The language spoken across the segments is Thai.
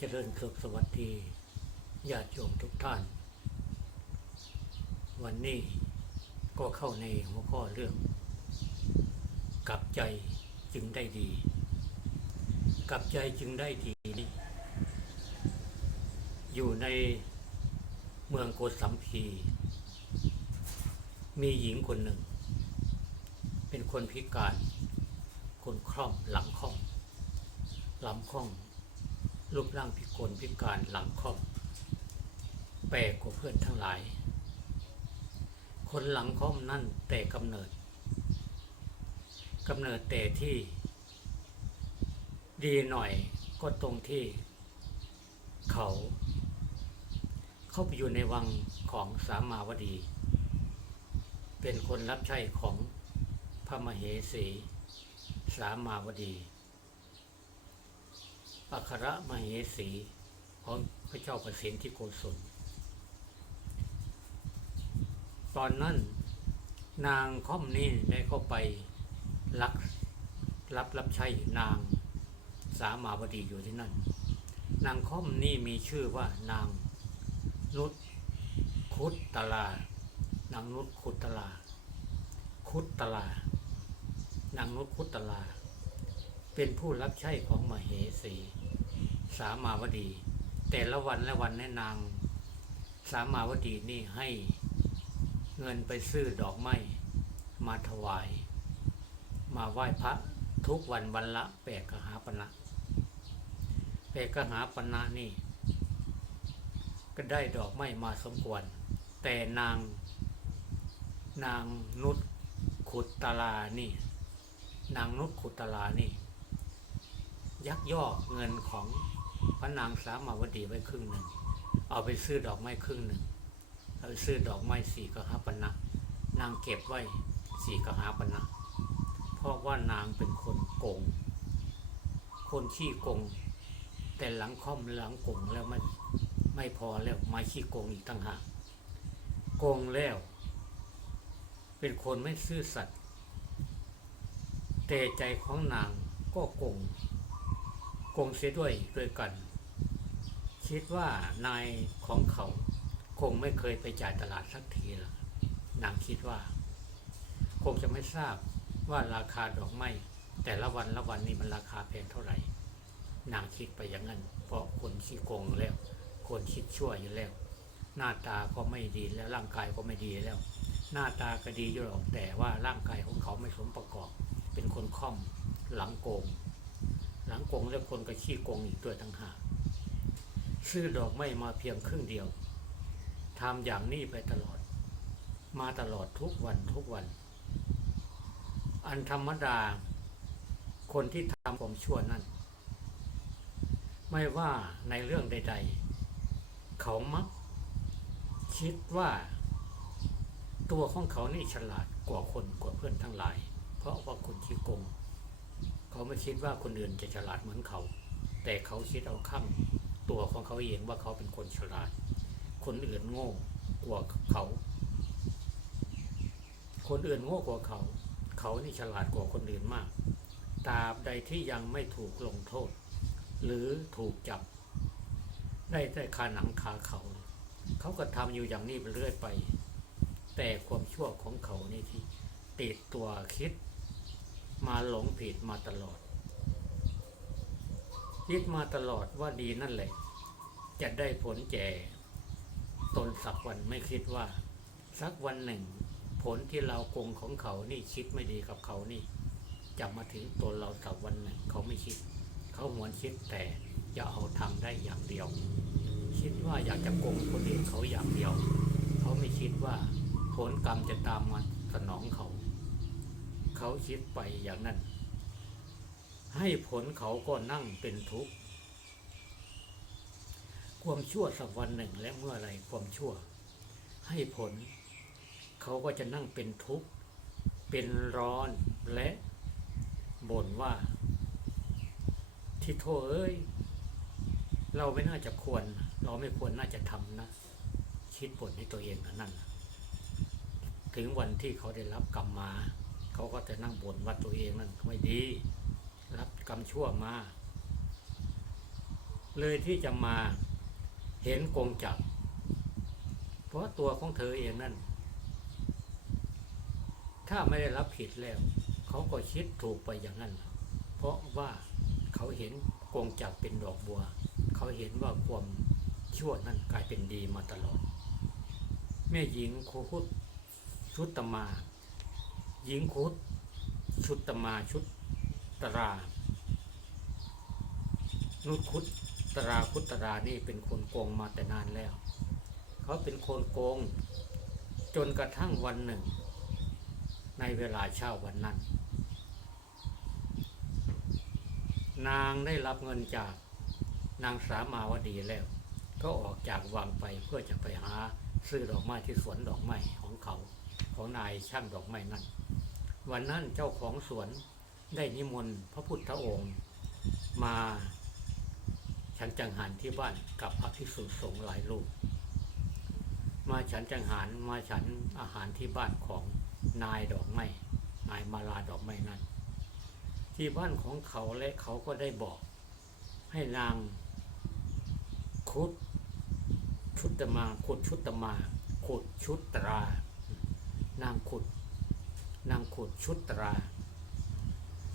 เจริญสุขสวัสดีญาติโยมทุกท่าน วันนี้ก็เข้าในหัวข้อเรื่อง กลับใจจึงได้ดี กลับใจจึงได้ดีนี้อยู่ในเมืองโกสัมพี มีหญิงคนหนึ่ง เป็นคนพิการ คนคล่อมหลังคล่อมหลังคล่อม รูปร่างพิกลพิการหลังคอมแปลกกว่าเพื่อนทั้งหลาย คนหลังคอมนั่นแต่กำเนิดกำเนิดแต่ที่ ดีหน่อยก็ตรงที่ เขา เข้าไปอยู่ในวังของสามาวดี เป็นคนรับใช้ของพระมเหสี สามาวดี อัครมเหสีของพระเจ้าประสิทธิโกศล ตอนนั้นนางค่อมนี่ได้เข้าไปรักรับรับใช้นางสามาวดีอยู่ที่นั่น นางค่อมนี่มีชื่อว่านางนุชคุตตลา นางนุชคุตตลา คุตตลา นางนุชคุตตลา เป็นผู้รับใช้ของมเหสี สามาวดี แต่ละวันและวันแนะนางสามาวดีนี่ให้เงินไปซื้อดอกไม้มาถวาย มาไหว้พระทุกวันวันละแปดกหาปณะแปดกหาปณะนี่ ก็ได้ดอกไม้มาสมควร แต่นาง นางนุชขุดตลานี่ นางนุชขุดตลานี่ ยักยอกเงินของ พระนางสามาวดีไว้ครึ่งหนึ่ง เอาไปซื้อดอกไม้ครึ่งหนึ่ง เอาไปซื้อดอกไม้สี่กหาปณะนางเก็บไว้สี่กหาปณะเพราะว่านางเป็นคนโกง คนขี้โกง แต่หลังค่อมหลังโกงแล้วไม่ไม่พอแล้วมาขี้โกงอีกตั้งหากโกงแล้ว เป็นคนไม่ซื่อสัตย์แต่ใจของนางก็โกง โกงเสียด้วยด้วยกัน คิดว่านายของเขาคงไม่เคยไปจ่ายตลาดสักทีละนางคิดว่า คงจะไม่ทราบว่าราคาดอกไม้แต่ละวันละวันนี้มันราคาแพงเท่าไหร่ นางคิดไปอย่างนั้น เพราะคนขี้โกงแล้ว คนคิดชั่วอยู่แล้ว หน้าตาก็ไม่ดีแล้วร่างกายก็ไม่ดีแล้ว หน้าตาก็ดีอยู่หรอกแต่ว่าร่างกายของเขาไม่สมประกอบ เป็นคนค่อมหลังโกง หลังกงแล้วคนก็ขี้กงอีกตัวต่างหากซื้อดอกไม้มาเพียงครึ่งเดียวทำอย่างนี้ไปตลอด มาตลอดทุกวันทุกวัน อันธรรมดา คนที่ทำความชั่วนั้น ไม่ว่าในเรื่องใด ๆ เขามัก คิดว่า ตัวของเขานี่ฉลาดกว่าคนกว่าเพื่อนทั้งหลาย เพราะว่าคนขี้โกง เขาไม่คิดว่าคนอื่นจะฉลาดเหมือนเขา แต่เขาคิดเอาข้างตัวของเขาเองว่าเขาเป็นคนฉลาด คนอื่นโง่กว่าเขา คนอื่นโง่กว่าเขา เขานี่ฉลาดกว่าคนอื่นมากตราบใดที่ยังไม่ถูกลงโทษ หรือถูกจับ ได้ได้คาหนังคาเขา เขาก็ทำอยู่อย่างนี้ไปเรื่อยไป แต่ความชั่วของเขานี่ที่ติดตัวคิด มาหลงผิดมาตลอดคิดมาตลอดว่าดีนั่นแหละ จะได้ผลแก่ตนสักวันไม่คิดว่า สักวันหนึ่ง ผลที่เราโกงของเขานี่คิดไม่ดีกับเขานี่ จะมาถึงตนเราสักวันหนึ่ง เขาไม่คิด เขาหวนคิดแต่จะเอาทำได้อย่างเดียว คิดว่าอยากจะโกงคนอื่นเขาอย่างเดียว เขาไม่คิดว่าผลกรรมจะตามมาสนองเขา เขาคิดไปอย่างนั้น ให้ผลเขาก็นั่งเป็นทุกข์ ความชั่วสักวันหนึ่งและเมื่อไรความชั่ว ให้ผล เขาก็จะนั่งเป็นทุกข์ เป็นร้อนและบ่นว่า ที่โทษเอ้ย เราไม่น่าจะควร เราไม่ควรน่าจะทำนะ คิดบ่นให้ตัวเองนะนั่นนะถึงวันที่เขาได้รับกรรมมา เขาก็จะนั่งบ่นว่าตัวเองนั่นไม่ดี รับกรรมชั่วมา เลยที่จะมาเห็นกงจักรเพราะตัวของเธอเองนั่น ถ้าไม่ได้รับผิดแล้ว เขาก็คิดถูกไปอย่างนั้น เพราะว่าเขาเห็นกงจักรเป็นดอกบัว เขาเห็นว่าความชั่วนั้นกลายเป็นดีมาตลอด แม่หญิงโคคุตชุตมา หญิงคุดชุตตมาชุดตรานุชคุดตราคุตรานี่เป็นคนโกงมาแต่นานแล้ว เขาเป็นคนโกง จนกระทั่งวันหนึ่ง ในเวลาเช้าวันนั้น นางได้รับเงินจากนางสามาวดีแล้ว ก็ออกจากวังไปเพื่อจะไปหาซื้อดอกไม้ที่สวนดอกไม้ของเขาของนายช่างดอกไม้นั่น วันนั้นเจ้าของสวนได้นิมนต์พระพุทธองค์ มาฉันจังหันที่บ้านกับพระภิกษุสงฆ์หลายรูป มาฉันจังหันมาฉันอาหารที่บ้านของนายดอกไม้นายมาลาดอกไม้นั้น ที่บ้านของเขาและเขาก็ได้บอกให้นางคุดชุดตมาขุดชุดตมาขุดชุดตรา นางขุด นางขุดชุดตรา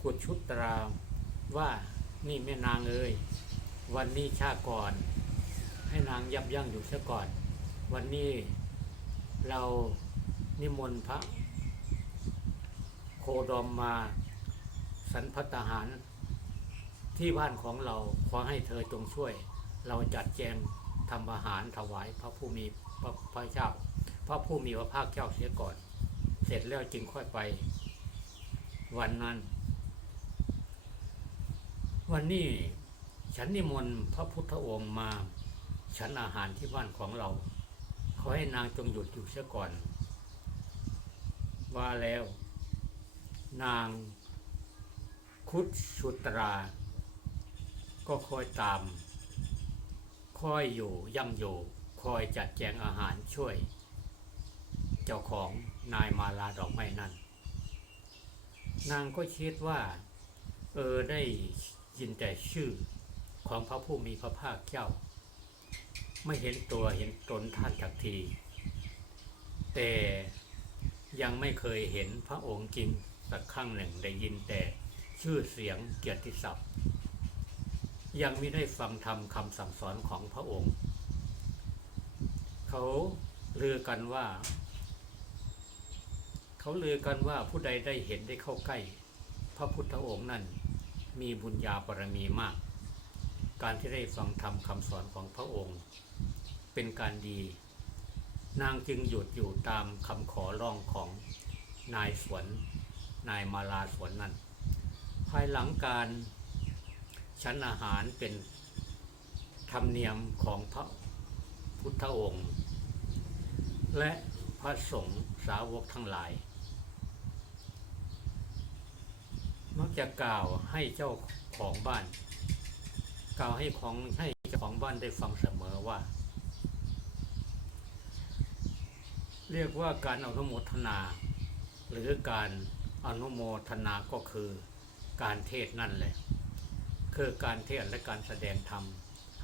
ขุดชุดตราว่านี่แม่นางเอ้ยวันนี้ชาก่อน ให้นางยับยั้งอยู่ซะก่อน วันนี้เรานิมนต์พระ โคดอมมาสันพัตหาร ที่บ้านของเราขอให้เธอจงช่วย เราจัดแจงทำอาหารถวายพระผู้มีพระเจ้า พระผู้มีพระภาคเจ้าเสียก่อน เสร็จแล้วจึงค่อยไป วันนั้น วันนี้ฉันนิมนต์พระพุทธองค์มา ฉันอาหารที่บ้านของเรา ขอให้นางจงหยุดอยู่เสียก่อน ว่าแล้ว นางคุดชุตรา ก็คอยตาม คอยอยู่ย่ำอยู่ คอยจัดแจงอาหารช่วย เจ้าของ นายมาลาดอกไม้นั่น นางก็คิดว่า เออได้ยินแต่ชื่อของพระผู้มีพระภาคเจ้า ไม่เห็นตัวเห็นตนท่านจักที แต่ยังไม่เคยเห็นพระองค์จริงสักครั้งหนึ่งได้ยินแต่ชื่อเสียงเกียรติศัพท์ ยังไม่ได้ฟังธรรมคำสั่งสอนของพระองค์ เขาเลือกันว่า เขาลือกันว่าผู้ใดได้เห็นได้เข้าใกล้ พระพุทธองค์นั้นมีบุญญาบารมีมาก การที่ได้ฟังธรรมคำสอนของพระองค์ เป็นการดี นางจึงหยุดอยู่ตามคำขอร้องของนายสวน นายมาลาสวนนั้น ภายหลังการฉันอาหารเป็นธรรมเนียมของพระพุทธองค์ และพระสงฆ์สาวกทั้งหลาย มักจะกล่าวให้เจ้าของบ้าน กล่าวให้ของให้เจ้าของบ้านได้ฟังเสมอว่า เรียกว่าการอนุโมทนา หรือการอนุโมทนาก็คือการเทศนั่นแหละ คือการเทศและการแสดงธรรม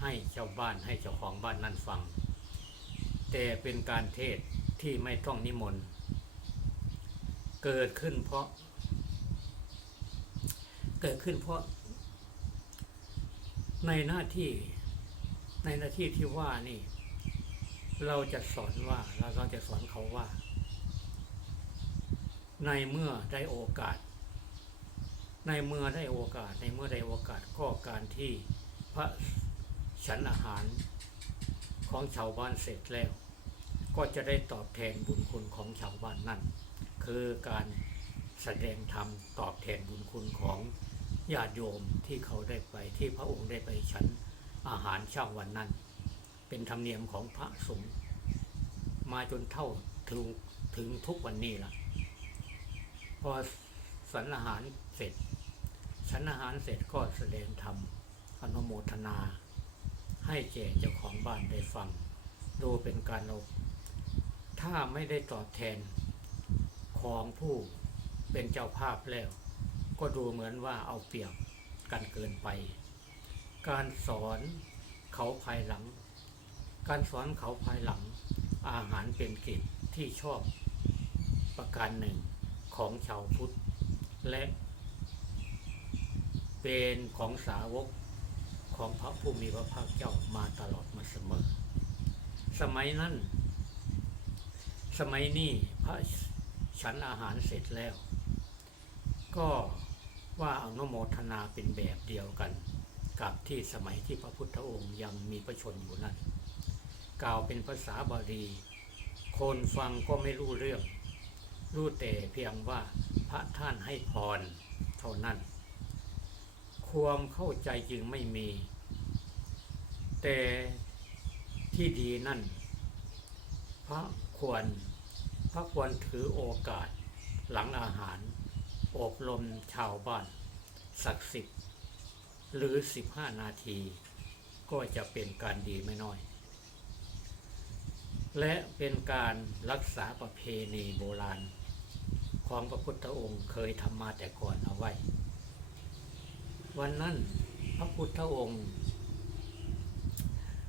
ให้เจ้าบ้านให้เจ้าของบ้านนั่นฟัง แต่เป็นการเทศที่ไม่ต้องนิมนต์ เกิดขึ้นเพราะ เกิดขึ้นเพราะ ในหน้าที่ในหน้าที่ที่ว่านี่ เราจะสอนว่าเราเราจะสอนเขาว่า ในเมื่อได้โอกาส ในเมื่อได้โอกาส ในเมื่อได้โอกาสก็การที่พระฉันอาหารของชาวบ้านเสร็จแล้ว ก็จะได้ตอบแทนบุญคุณของชาวบ้านนั่น คือการแสดงธรรมตอบแทนบุญคุณของ ญาติโยมที่เขาได้ไปที่พระองค์ได้ไปฉันอาหารเช้าวันนั้น เป็นธรรมเนียมของพระสงฆ์มาจนเท่าถึงถึงทุกวันนี้ละพอสันอาหารเสร็จฉันอาหารเสร็จก็แสดงธรรมอนุโมทนา ให้แก่เจ้าของบ้านได้ฟังดูเป็นการอาถ้าไม่ได้ตอบแทนของผู้เป็นเจ้าภาพแล้ว ก็ดูเหมือนว่าเอาเปรียบกันเกินไป การสอนเขาภายหลัง การสอนเขาภายหลัง อาหารเป็นกิจที่ชอบประการหนึ่งของชาวพุทธ และเป็นของสาวกของพระผู้มีพระภาคเจ้ามาตลอดมาเสมอ สมัยนั้น สมัยนี้พระฉันอาหารเสร็จแล้ว ก็ ว่าอนุโมทนาเป็นแบบเดียวกัน กับที่สมัยที่พระพุทธองค์ยังมีพระชนอยู่นั้นกล่าวเป็นภาษาบาลี คนฟังก็ไม่รู้เรื่อง รู้แต่เพียงว่าพระท่านให้พรเท่านั้น ความเข้าใจจึงไม่มี แต่ที่ดีนั่น พระควรพระควรถือโอกาสหลังอาหาร อบรมชาวบ้านสักสิบหรือสิบห้านาที ก็จะเป็นการดีไม่น้อย และเป็นการรักษาประเพณีโบราณ ของพระพุทธองค์เคยทำมาแต่ก่อนเอาไว้ วันนั้นพระพุทธองค์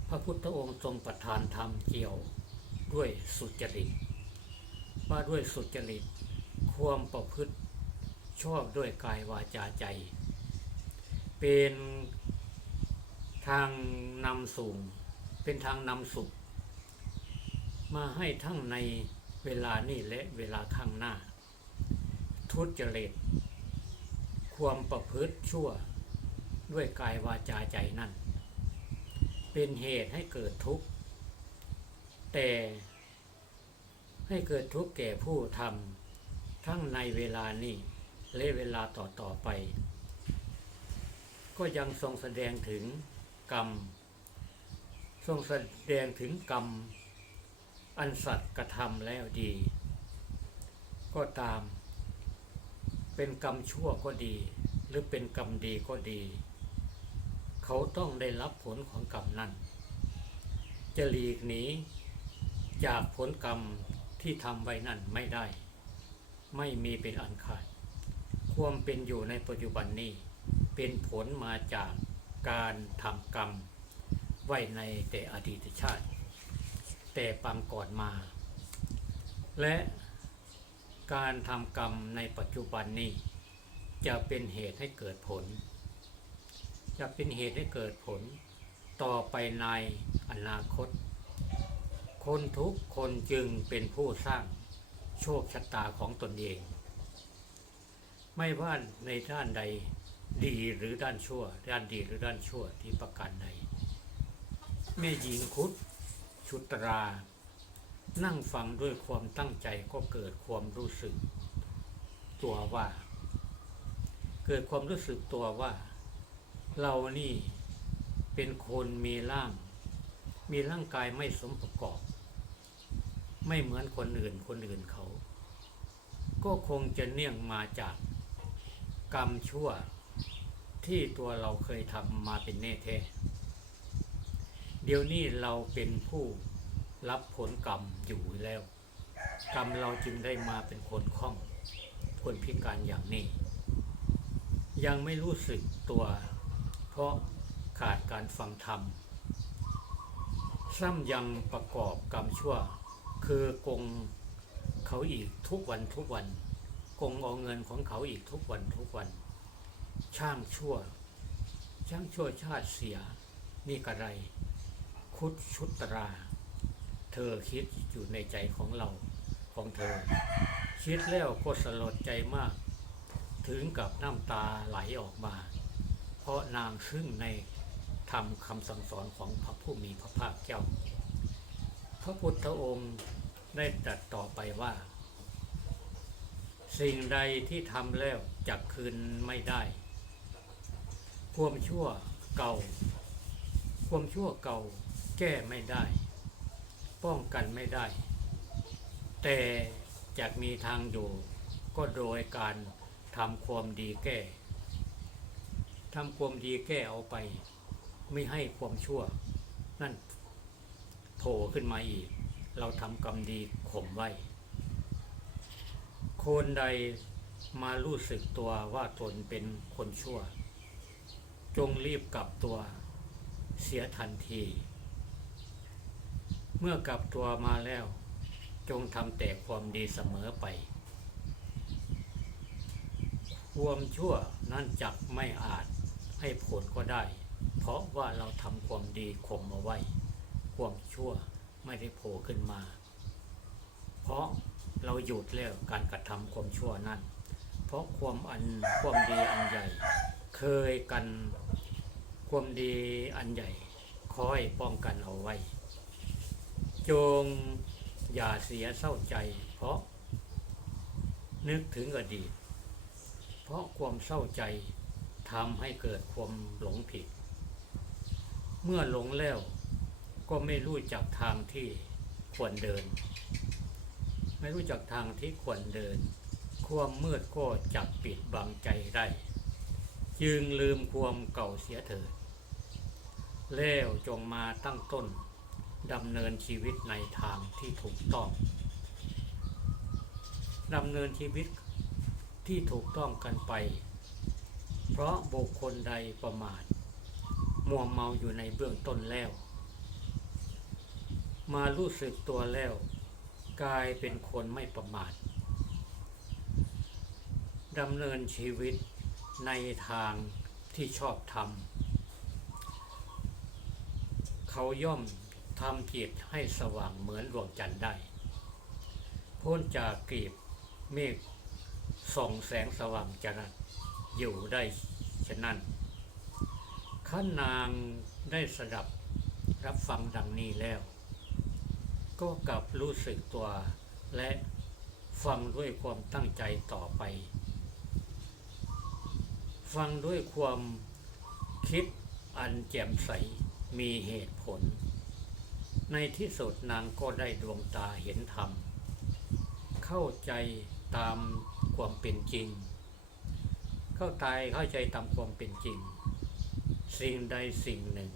พระพุทธองค์ทรงประทานธรรมเกี่ยวด้วยสุจริตว่าด้วยสุจริตความประพฤติ ชอบด้วยกายวาจาใจ เป็นทางนำสูง เป็นทางนำสุข มาให้ทั้งในเวลานี้และเวลาข้างหน้า ทุจริตความประพฤติชั่วด้วยกายวาจาใจนั่น เป็นเหตุให้เกิดทุกข์ แต่ให้เกิดทุกข์แก่ผู้ทำทั้งในเวลานี้ และเวลาต่อต่อๆไป ก็ยังทรงแสดงถึงกรรม ทรงแสดงถึงกรรม อันสัตว์กระทำแล้วดี ก็ตาม เป็นกรรมชั่วก็ดี หรือเป็นกรรมดีก็ดี เขาต้องได้รับผลของกรรมนั้น จะหลีกหนีจากผลกรรมที่ทำไว้นั่นไม่ได้ ไม่มีเป็นอันขาด ความเป็นอยู่ในปัจจุบันนี้ เป็นผลมาจากการทำกรรม ไว้ในแต่อดีตชาติ แต่ปางก่อนมา และการทำกรรมในปัจจุบันนี้ จะเป็นเหตุให้เกิดผล จะเป็นเหตุให้เกิดผล ต่อไปในอนาคต คนทุกคนจึงเป็นผู้สร้างโชคชะตาของตนเอง ไม่ว่าในด้านใดดีหรือด้านชั่ว ด้านดีหรือด้านชั่วที่ประการใดแม่หญิงคุดชุตรา นั่งฟังด้วยความตั้งใจก็เกิดความรู้สึก ตัวว่า เกิดความรู้สึกตัวว่า เรานี่เป็นคนมีร่าง มีร่างกายไม่สมประกอบ ไม่เหมือนคนอื่นคนอื่นเขา ก็คงจะเนื่องมาจาก กรรมชั่วที่ตัวเราเคยทำมาเป็นแน่แท้ เดี๋ยวนี้เราเป็นผู้รับผลกรรมอยู่แล้ว กรรมเราจึงได้มาเป็นคนคล่องคนพิการอย่างนี้ ยังไม่รู้สึกตัว เพราะขาดการฟังธรรมซ้ำยังประกอบกรรมชั่ว คือกงเขาอีกทุกวันทุกวัน งเอาเงินของเขาอีกทุกวันทุกวัน ช่างชั่ว ช่างชั่วชาติเสีย นี่กระไร คุดชุตรา เธอคิดอยู่ในใจของเราของเธอ คิดแล้วก็สลดใจมาก ถึงกับน้ำตาไหลออกมา เพราะนางซึ่งในทำคำสั่งสอนของพระผู้มีพระภาคเจ้า พระพุทธองค์ได้ตรัสต่อไปว่า สิ่งใดที่ทำแล้วจักคืนไม่ได้ ความชั่วเก่า ความชั่วเก่าแก้ไม่ได้ ป้องกันไม่ได้ แต่จะมีทางอยู่ ก็โดยการทำความดีแก้ทำความดีแก้เอาไป ไม่ให้ความชั่ว นั่นโผล่ขึ้นมาอีก เราทำกรรมดีข่มไว้ คนใดมารู้สึกตัวว่าตนเป็นคนชั่ว จงรีบกลับตัวเสียทันที เมื่อกลับตัวมาแล้ว จงทำแต่ความดีเสมอไป ความชั่วนั้นจักไม่อาจให้ผลก็ได้ เพราะว่าเราทำความดีข่มเอาไว้ ความชั่วไม่ได้โผล่ขึ้นมา เพราะ เราหยุดแล้วการกระทำความชั่วนั้น เพราะความอันความดีอันใหญ่ เคยกันความดีอันใหญ่ คอยป้องกันเอาไว้ จงอย่าเสียเศร้าใจ เพราะ นึกถึงอดีต เพราะความเศร้าใจทำให้เกิดความหลงผิด เมื่อหลงแล้วก็ไม่รู้จักทางที่ควรเดิน ไม่รู้จักทางที่ควรเดิน ความมืดก็จับปิดบังใจได้ จึงลืมความเก่าเสียเถิด แล้วจงมาตั้งต้นดำเนินชีวิตในทางที่ถูกต้องดำเนินชีวิตที่ถูกต้องกันไป เพราะบุคคลใดประมาทมัวเมาอยู่ในเบื้องต้นแล้ว มารู้สึกตัวแล้ว กลายเป็นคนไม่ประมาทดำเนินชีวิตในทางที่ชอบทำเขาย่อมทำจิตให้สว่างเหมือนดวงจันทร์ได้ พ้นจากกลีบเมฆส่องแสงสว่างจรัสอยู่ได้ฉะนั้นข้านางได้สดับรับฟังดังนี้แล้ว ก็กลับรู้สึกตัว และฟังด้วยความตั้งใจต่อไป ฟังด้วยความคิดอันแจ่มใสมีเหตุผล ในที่สุดนางก็ได้ดวงตาเห็นธรรม เข้าใจตามความเป็นจริง เข้าใจเข้าใจตามความเป็นจริง สิ่งใดสิ่งหนึ่ง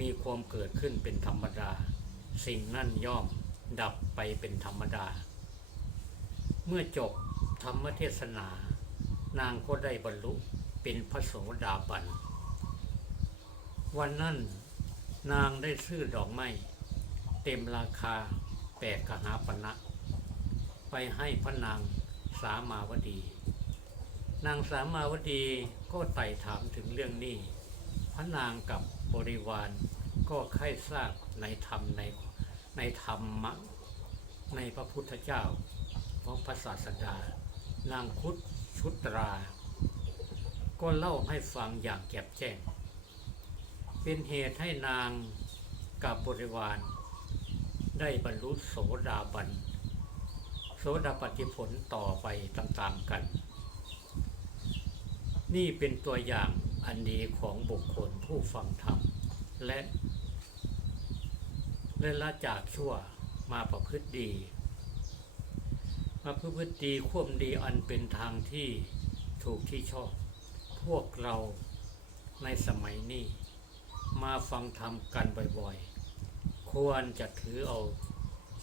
มีความเกิดขึ้นเป็นธรรมดา สิ่งนั่นย่อม ดับไปเป็นธรรมดา เมื่อจบธรรมเทศนา นางก็ได้บรรลุเป็นพระโสดาบัน วันนั้นนางได้ซื้อดอกไม้เต็มราคาแปดกหาปณะไปให้พระนางสามาวดี นางสามาวดีก็ไต่ถามถึงเรื่องนี้ พระนางกับบริวารก็ใคร่ทราบในธรรมใน ในธรรมะ ในพระพุทธเจ้าของพระศาสดา นางคุดชุตรา ก็เล่าให้ฟังอย่างแจ่มแจ้ง เป็นเหตุให้นางกับบริวารได้บรรลุโสดาบัน โสดาปฏิผลต่อไปตามๆกัน นี่เป็นตัวอย่างอันดีของบุคคลผู้ฟังธรรม และ และละจากชั่วมาประพฤติดี มาประพฤติดีควมดีอันเป็นทางที่ถูกที่ชอบ พวกเราในสมัยนี้ มาฟังธรรมกันบ่อยๆ ควรจะถือเอา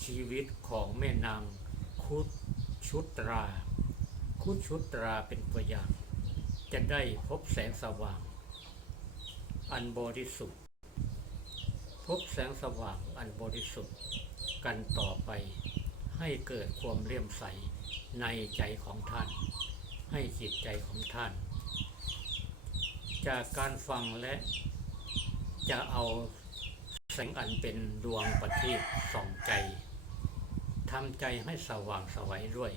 ชีวิตของแม่นางคุดชุตรา คุดชุตราเป็นตัวอย่าง จะได้พบแสงสว่าง อันบริสุทธิ์ พบแสงสว่างอันบริสุทธิ์กันต่อไป ให้เกิดความเลี่ยมใสในใจของท่าน ให้จิตใจของท่าน จากการฟังและจะเอาแสงอันเป็นดวงประทีปส่องใจทำใจให้สว่างสวัยด้วย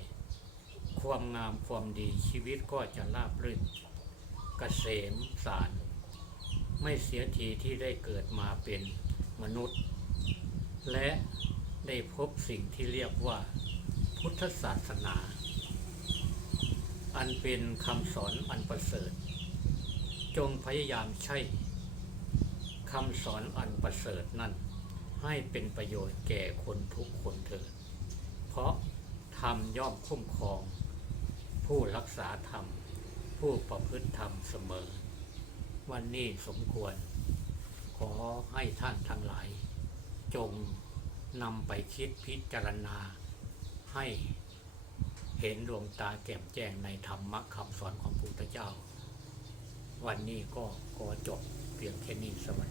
ความงามความดีชีวิตก็จะราบรื่นกเกษมสาร ไม่เสียทีที่ได้เกิดมาเป็น มนุษย์ และได้พบสิ่งที่เรียกว่า พุทธศาสนา อันเป็นคำสอนอันประเสริฐ จงพยายามใช้คำสอนอันประเสริฐนั้น ให้เป็นประโยชน์แก่คนทุกคนเถิด เพราะธรรมย่อมคุ้มครอง ผู้รักษาธรรม ผู้ประพฤติธรรมเสมอ วันนี้สมควร ขอให้ท่านทั้งหลาย จงนำไปคิดพิจารณา ให้เห็นดวงตาแจ่มแจ้งในธรรมะคำสอนของพระพุทธเจ้า วันนี้ก็ขอจบเพียงแค่นี้สวัสดี